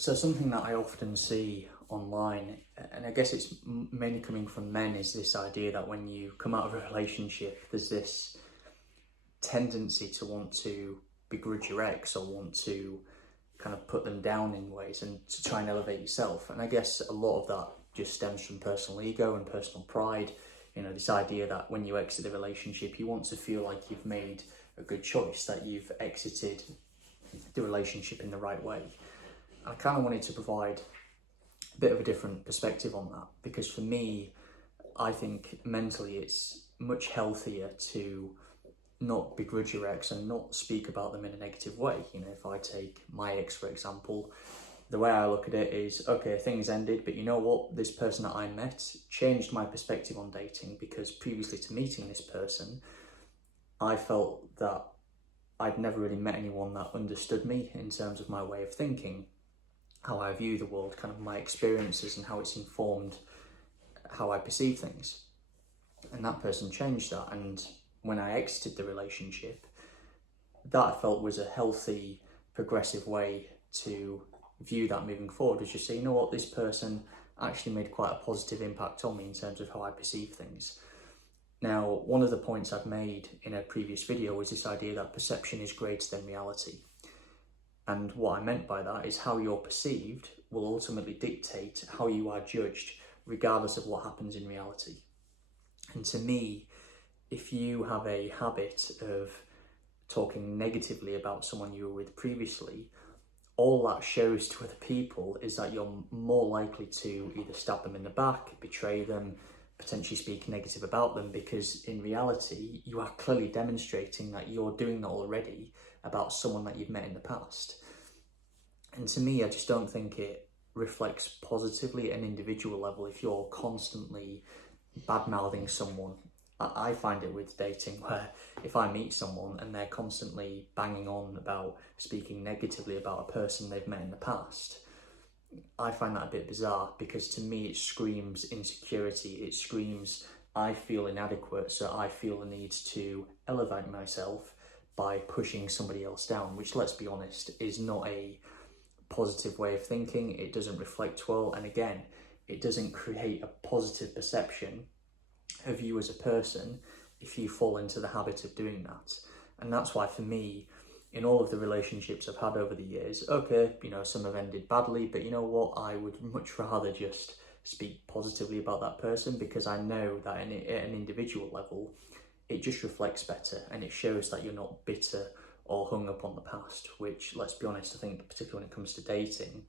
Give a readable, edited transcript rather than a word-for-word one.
So something that I often see online, and I guess it's mainly coming from men, is this idea that when you come out of a relationship, there's this tendency to want to begrudge your ex or want to kind of put them down in ways and to try and elevate yourself. And I guess a lot of that just stems from personal ego and personal pride. You know, this idea that when you exit the relationship, you want to feel like you've made a good choice, that you've exited the relationship in the right way. I kind of wanted to provide a bit of a different perspective on that, because for me, I think mentally it's much healthier to not begrudge your ex and not speak about them in a negative way. You know, if I take my ex, for example, the way I look at it is, okay, things ended, but you know what? This person that I met changed my perspective on dating, because previously to meeting this person, I felt that I'd never really met anyone that understood me in terms of my way of thinking, how I view the world, kind of my experiences and how it's informed how I perceive things. And that person changed that. And when I exited the relationship, that I felt was a healthy, progressive way to view that moving forward, was just say, you know what, this person actually made quite a positive impact on me in terms of how I perceive things. Now, one of the points I've made in a previous video was this idea that perception is greater than reality. And what I meant by that is how you're perceived will ultimately dictate how you are judged, regardless of what happens in reality. And to me, if you have a habit of talking negatively about someone you were with previously, all that shows to other people is that you're more likely to either stab them in the back, betray them, potentially speak negative about them, because in reality, you are clearly demonstrating that you're doing that already about someone that you've met in the past. And to me, I just don't think it reflects positively at an individual level if you're constantly bad-mouthing someone. I find it with dating, where if I meet someone and they're constantly banging on about speaking negatively about a person they've met in the past, I find that a bit bizarre, because to me it screams insecurity. It screams, I feel inadequate, so I feel the need to elevate myself by pushing somebody else down, which, let's be honest, is not a positive way of thinking. It doesn't reflect well, and again, it doesn't create a positive perception of you as a person if you fall into the habit of doing that. And that's why, for me, in all of the relationships I've had over the years, okay, you know, some have ended badly, but you know what, I would much rather just speak positively about that person, because I know that at an individual level, it just reflects better, and it shows that you're not bitter or hung up on the past, which, let's be honest, I think particularly when it comes to dating,